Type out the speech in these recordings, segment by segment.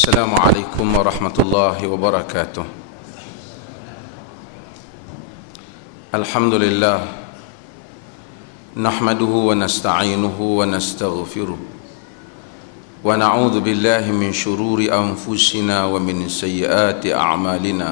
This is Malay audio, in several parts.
السلام عليكم ورحمة الله وبركاته. الحمد لله نحمده ونستعينه ونستغفره ونعوذ بالله من شرور أنفسنا ومن سيئات أعمالنا.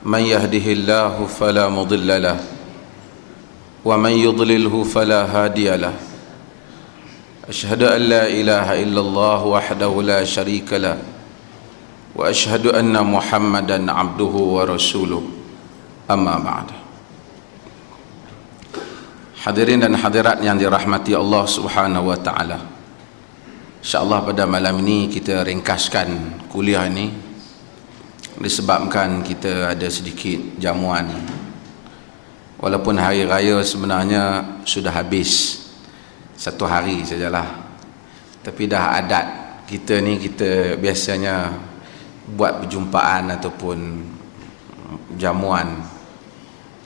من يهده الله فلا مضل له ومن يضلله فلا هادي له. أشهد أن لا إله إلا الله وحده لا شريك له وأشهد أن محمدا عبده ورسوله. Amma ba'd. Hadirin dan hadirat yang dirahmati Allah Subhanahu wa taala. Insya-Allah pada malam ini kita ringkaskan kuliah ini disebabkan kita ada sedikit jamuan. Walaupun hari raya sebenarnya sudah habis satu hari sajalah, tapi dah adat kita ni, kita biasanya buat perjumpaan ataupun jamuan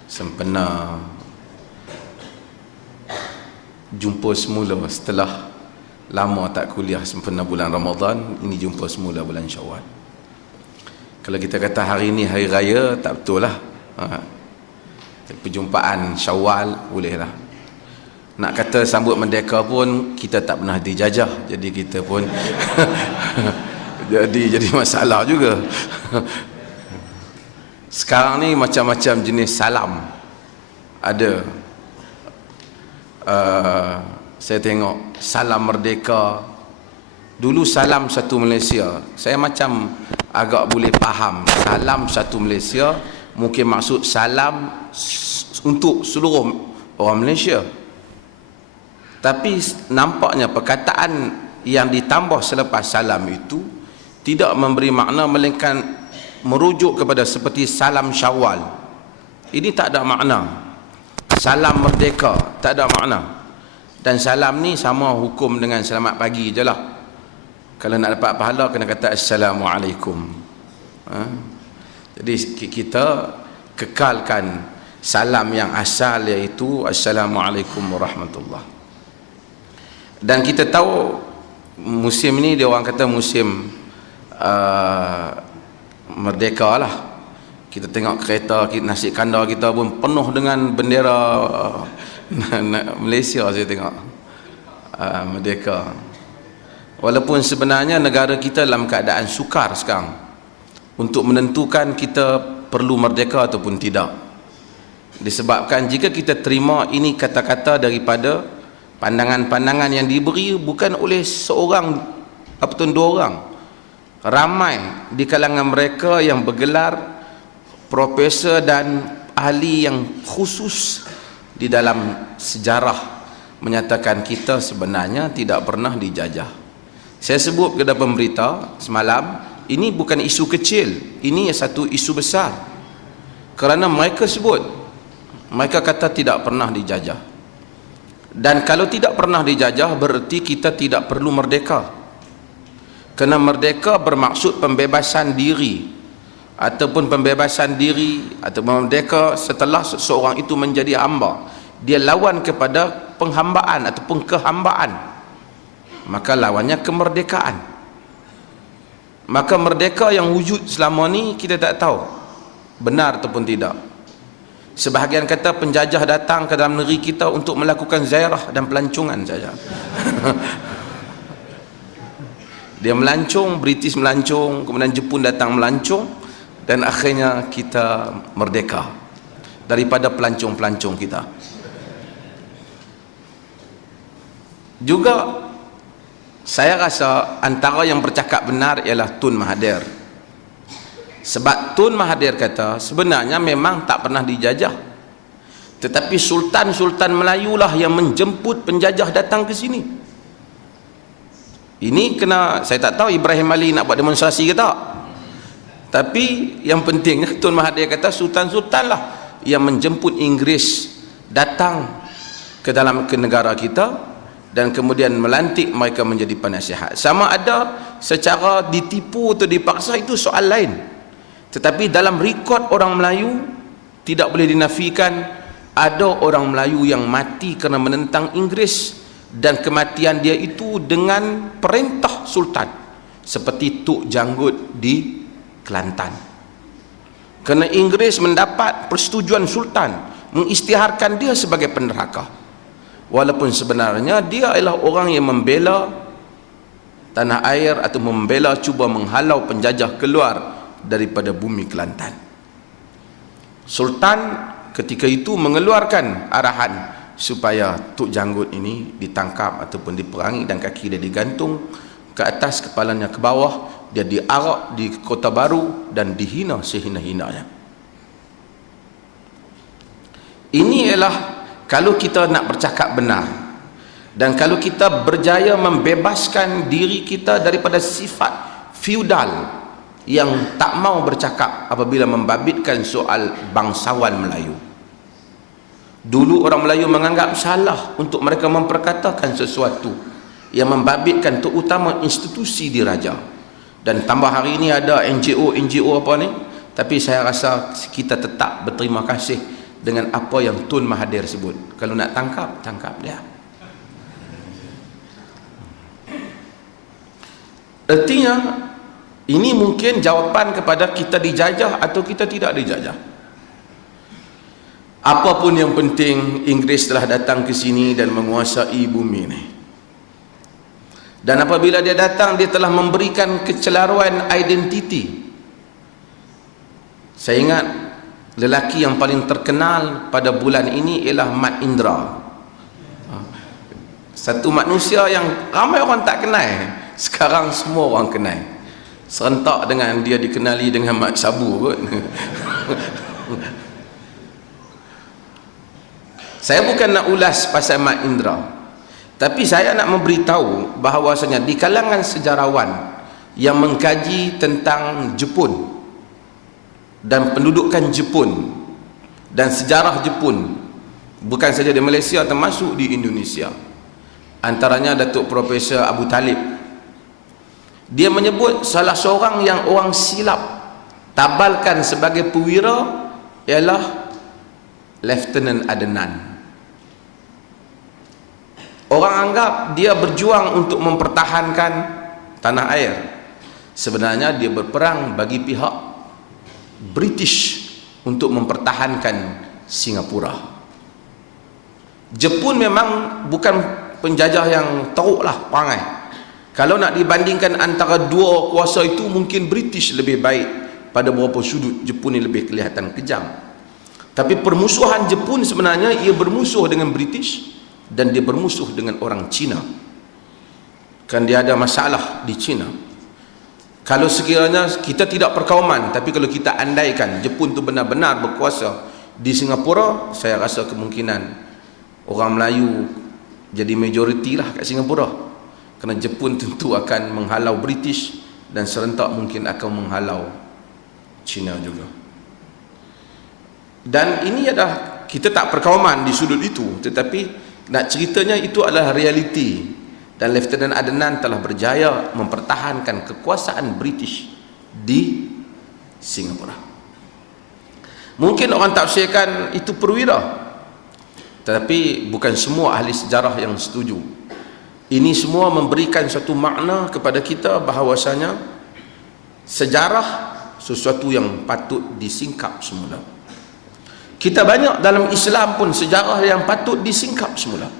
sempena jumpa semula setelah lama tak kuliah sempena bulan Ramadan. Ini jumpa semula bulan Syawal. Kalau kita kata hari ini hari raya, tak betul lah. Perjumpaan Syawal boleh lah. Nak kata sambut merdeka pun kita tak pernah dijajah, jadi kita pun jadi masalah juga. Sekarang ni macam-macam jenis salam ada. Saya tengok salam merdeka. Dulu salam satu Malaysia, saya macam agak boleh faham. Salam satu Malaysia mungkin maksud salam untuk seluruh orang Malaysia. Tapi nampaknya perkataan yang ditambah selepas salam itu tidak memberi makna, melainkan merujuk kepada seperti salam Syawal. Ini tak ada makna. Salam merdeka tak ada makna. Dan salam ni sama hukum dengan selamat pagi je lah. Kalau nak dapat pahala kena kata Assalamualaikum. Jadi kita kekalkan salam yang asal, iaitu Assalamualaikum warahmatullahi. Dan kita tahu musim ni dia orang kata musim merdeka lah. Kita tengok kereta nasi kandar kita pun penuh dengan bendera Malaysia. Saya tengok merdeka. Walaupun sebenarnya negara kita dalam keadaan sukar sekarang untuk menentukan kita perlu merdeka ataupun tidak. Disebabkan jika kita terima ini kata-kata daripada pandangan-pandangan yang diberi bukan oleh seorang ataupun dua orang, ramai di kalangan mereka yang bergelar profesor dan ahli yang khusus di dalam sejarah menyatakan kita sebenarnya tidak pernah dijajah. Saya sebut kepada pemberita semalam, ini bukan isu kecil, ini satu isu besar. Kerana mereka sebut, mereka kata tidak pernah dijajah. Dan kalau tidak pernah dijajah, berarti kita tidak perlu merdeka. Kerana merdeka bermaksud pembebasan diri, ataupun pembebasan diri atau merdeka setelah seseorang itu menjadi hamba. Dia lawan kepada penghambaan ataupun kehambaan, maka lawannya kemerdekaan. Maka merdeka yang wujud selama ni kita tak tahu benar ataupun tidak. Sebahagian kata penjajah datang ke dalam negeri kita untuk melakukan ziarah dan pelancongan saja. Dia melancong, British melancong, kemudian Jepun datang melancong, dan akhirnya kita merdeka daripada pelancong-pelancong kita. Juga saya rasa antara yang bercakap benar ialah Tun Mahathir. Sebab Tun Mahathir kata sebenarnya memang tak pernah dijajah, tetapi sultan-sultan Melayu lah yang menjemput penjajah datang ke sini. Ini kena, saya tak tahu Ibrahim Ali nak buat demonstrasi ke tak, tapi yang pentingnya Tun Mahathir kata sultan-sultan lah yang menjemput Inggeris datang ke dalam ke negara kita dan kemudian melantik mereka menjadi penasihat. Sama ada secara ditipu atau dipaksa itu soal lain, tetapi dalam rekod orang Melayu tidak boleh dinafikan ada orang Melayu yang mati kerana menentang Inggeris, dan kematian dia itu dengan perintah sultan. seperti Tuk Janggut di Kelantan. Kerana Inggeris mendapat persetujuan Sultan mengisytiharkan dia sebagai penerhaka, walaupun sebenarnya dia adalah orang yang membela tanah air atau membela cuba menghalau penjajah keluar daripada bumi Kelantan. Sultan ketika itu mengeluarkan arahan supaya Tuk Janggut ini ditangkap ataupun diperangi dan kaki dia digantung ke atas, kepalanya ke bawah, dia diarak di Kota Baru dan dihina sehina-hinanya. Ini ialah kalau kita nak bercakap benar dan kalau kita berjaya membebaskan diri kita daripada sifat feudal yang tak mau bercakap apabila membabitkan soal bangsawan Melayu. Dulu orang Melayu menganggap salah untuk mereka memperkatakan sesuatu yang membabitkan terutama institusi diraja. Dan tambah hari ini ada NGO apa ni, tapi saya rasa kita tetap berterima kasih dengan apa yang Tun Mahathir sebut. Kalau nak tangkap, tangkap dia. Artinya ini mungkin jawapan kepada kita dijajah atau kita tidak dijajah. Apapun yang penting, Inggeris telah datang ke sini dan menguasai bumi ini. Dan apabila dia datang, dia telah memberikan kecelaruan identiti. Saya ingat lelaki yang paling terkenal pada bulan ini ialah Mat Indra. Satu manusia yang ramai orang tak kenal, sekarang semua orang kenal. Serentak dengan dia dikenali dengan Mat Sabu kot. Saya bukan nak ulas pasal Mat Indra, tapi saya nak memberitahu bahawasanya di kalangan sejarawan yang mengkaji tentang Jepun dan pendudukan Jepun dan sejarah Jepun, bukan saja di Malaysia termasuk di Indonesia, antaranya Datuk Profesor Abu Talib, dia menyebut salah seorang yang orang silap tabalkan sebagai perwira ialah Lieutenant Adnan. Orang anggap dia berjuang untuk mempertahankan tanah air. Sebenarnya dia berperang bagi pihak British untuk mempertahankan Singapura. Jepun memang bukan penjajah yang teruk lah perangai. Kalau nak dibandingkan antara dua kuasa itu, mungkin British lebih baik pada beberapa sudut. Jepun ni lebih kelihatan kejam. Tapi permusuhan Jepun sebenarnya ia bermusuh dengan British dan dia bermusuh dengan orang Cina. Kan dia ada masalah di Cina. Kalau sekiranya kita tidak perkauman, tapi kalau kita andaikan Jepun tu benar-benar berkuasa di Singapura, saya rasa kemungkinan orang Melayu jadi majoriti lah kat Singapura. Kerana Jepun tentu akan menghalau British dan serentak mungkin akan menghalau Cina juga. Dan ini adalah, kita tak perkauman di sudut itu, tetapi nak ceritanya itu adalah realiti. Dan Lieutenant Adnan telah berjaya mempertahankan kekuasaan British di Singapura. Mungkin orang tafsirkan itu perwira, tetapi bukan semua ahli sejarah yang setuju. Ini semua memberikan satu makna kepada kita bahawasanya sejarah sesuatu yang patut disingkap semula. Kita banyak dalam Islam pun sejarah yang patut disingkap semula.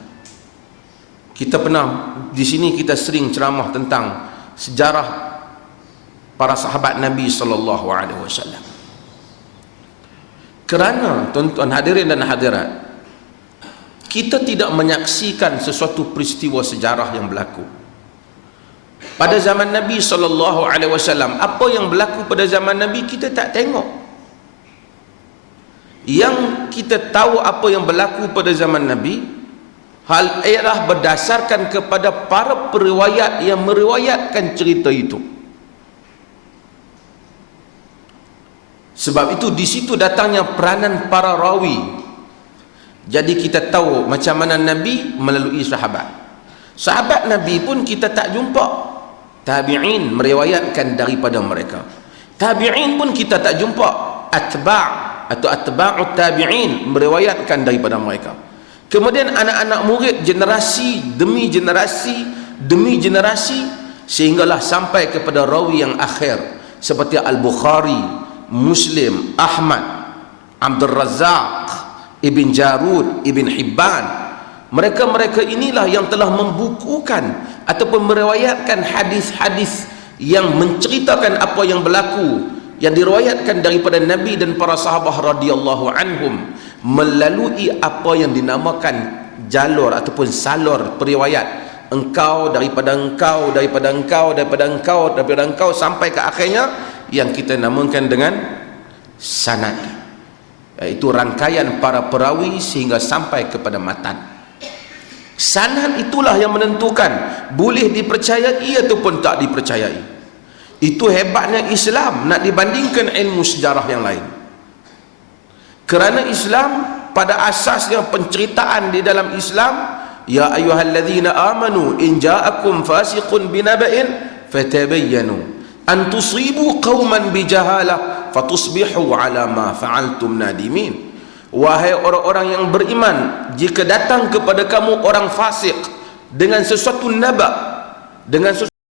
Kita pernah di sini kita sering ceramah tentang sejarah para sahabat Nabi sallallahu alaihi wasallam. Kerana tuan-tuan hadirin dan hadirat, kita tidak menyaksikan sesuatu peristiwa sejarah yang berlaku pada zaman Nabi sallallahu alaihi wasallam. Apa yang berlaku pada zaman Nabi kita tak tengok. Yang kita tahu apa yang berlaku pada zaman Nabi, hal ialah berdasarkan kepada para periwayat yang meriwayatkan cerita itu. Sebab itu di situ datangnya peranan para rawi. Jadi kita tahu macam mana Nabi melalui sahabat. Sahabat Nabi pun kita tak jumpa. Tabi'in meriwayatkan daripada mereka. Tabi'in pun kita tak jumpa. Atba' atau atba'ut tabi'in meriwayatkan daripada mereka. Kemudian anak-anak murid generasi demi generasi sehinggalah sampai kepada rawi yang akhir seperti Al-Bukhari, Muslim, Ahmad, Abdul Razzaq, Ibn Jarud, Ibn Hibban. Mereka-mereka inilah yang telah membukukan ataupun meriwayatkan hadis-hadis yang menceritakan apa yang berlaku, yang diriwayatkan daripada Nabi dan para sahabat radhiyallahu anhum melalui apa yang dinamakan jalur ataupun salur periwayat. Engkau daripada engkau, daripada engkau, daripada engkau, daripada engkau sampai ke akhirnya yang kita namakan dengan sanad, iaitu rangkaian para perawi sehingga sampai kepada matan. Sanad itulah yang menentukan boleh dipercayai ataupun tak dipercayai. Itu hebatnya Islam nak dibandingkan ilmu sejarah yang lain. Kerana Islam pada asasnya penceritaan di dalam Islam, ya ayyuhalladzina amanu in ja'akum fasiqun binaba'in fatabayyanu an tusibu qauman bijahalah fatusbihu ala ma fa'altum nadimin. Wahai orang-orang yang beriman, jika datang kepada kamu orang fasik dengan sesuatu naba, dengan sesuatu